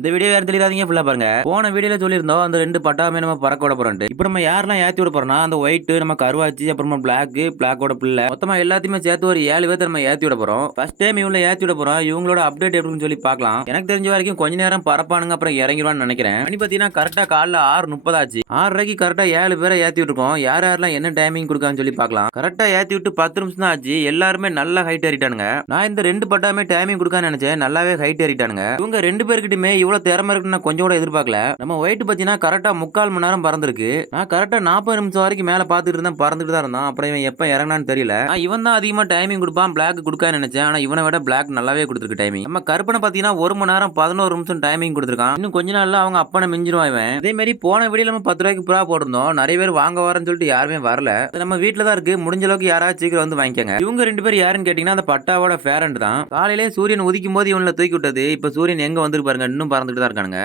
இந்த வீடியோ யாரும் தெரியாதீங்க ஃபுல்லா பாருங்க. போன வீடியோல சொல்லியிருந்தோம் அந்த 2 பட்டாமே நம்ம பறக்க விட போறோம்ட்டு. இப்போ நம்ம யாரெல்லாம் ஏத்தி விட போறோம்னா அந்த ஒயிட், நம்ம கருவாச்சி, அப்புறமா பிளாக்கோட பிள்ளை மொத்தமா எல்லாத்தையுமே சேர்த்து ஒரு 7 பேர்த்த நம்ம ஏத்தி விட போறோம். ஃபர்ஸ்ட் டைம் இவங்கள ஏத்தி விட போறோம். இவங்களோட அப்டேட் எப்படின்னு சொல்லி பார்க்கலாம். எனக்கு தெரிஞ்ச வரைக்கும் கொஞ்ச நேரம் பறப்பானுங்க, அப்புறம் இறங்கிடுவான்னு நினைக்கிறேன். மணி பார்த்தீங்கன்னா கரெக்டா காலைல 6:30 ஆச்சு. 6:30க்கு கரெக்டா 7 பேரை ஏத்தி விட்டுருக்கோம். யார் யாரெல்லாம் என்ன டைமிங் கொடுக்கான்னு சொல்லி பார்க்கலாம். கரெக்டா ஏத்தி விட்டு 10 நிமிஷம் தான் ஆச்சு. எல்லாருமே நல்ல ஹைட் ஏறிட்டானுங்க. நான் இந்த 2 பட்டாமே டைமிங் கொடுக்கான்னு நினைச்சேன். நல்லாவே ஹைட் ஏறிட்டானுங்க. இவங்க 2 பேருக்கிட்டுமே இவ்வளவு திறமை இருக்குன்னு நான் கொஞ்சம் கூட எதிர்பார்க்கல. நம்ம ஒயிட் பாத்தீங்கன்னா கரெக்டா 3/4 மணி நேரம் பறந்துருக்கு. நான் கரெக்டா 40 நிமிஷம் வரைக்கும் மேல பாத்துட்டு இருந்தேன், பறந்துட்டு தான் இருந்தான். அப்புறம் இவன் எப்ப இறங்கினான்னு தெரியல. நான் இவன் தான் அதிகமா டைமிங் கொடுப்பான், பிளாக் கொடுக்கான்னு நினைச்சேன். ஆனா இவனை விட பிளாக் நல்லாவே கொடுத்துருக்கு டைமிங். நம்ம கருப்பனை பாத்தீங்கன்னா 1 மணி நேரம் 11 நிமிஷம் டைமிங் கொடுத்துருக்கான். இன்னும் கொஞ்ச நாள்ல அவங்க அப்பனை மிஞ்சிருவான் இவன். அதே மாதிரி போன வீடியோல நம்ம 10 ரூபாய்க்கு புறா போட்டிருந்தோம். நிறைய பேர் வாங்க வரேன்னு சொல்லிட்டு யாருமே வரல. அது நம்ம வீட்டுல தான் இருக்கு. முடிஞ்ச அளவுக்கு யாராவது சீக்கிரம் வந்து வாங்கிக்கங்க. இவங்க 2 பேர் யாருன்னு கேட்டீங்கன்னா அந்த பட்டாவோட பேரண்ட் தான். காலையிலே சூரியன் உதிக்கும் போது இவனை தூக்கி விட்டது. இப்ப சூரியன் எங்க வந்து பாருங்க, இன்னும் பறந்துட்டு தான் இருக்கானுங்க.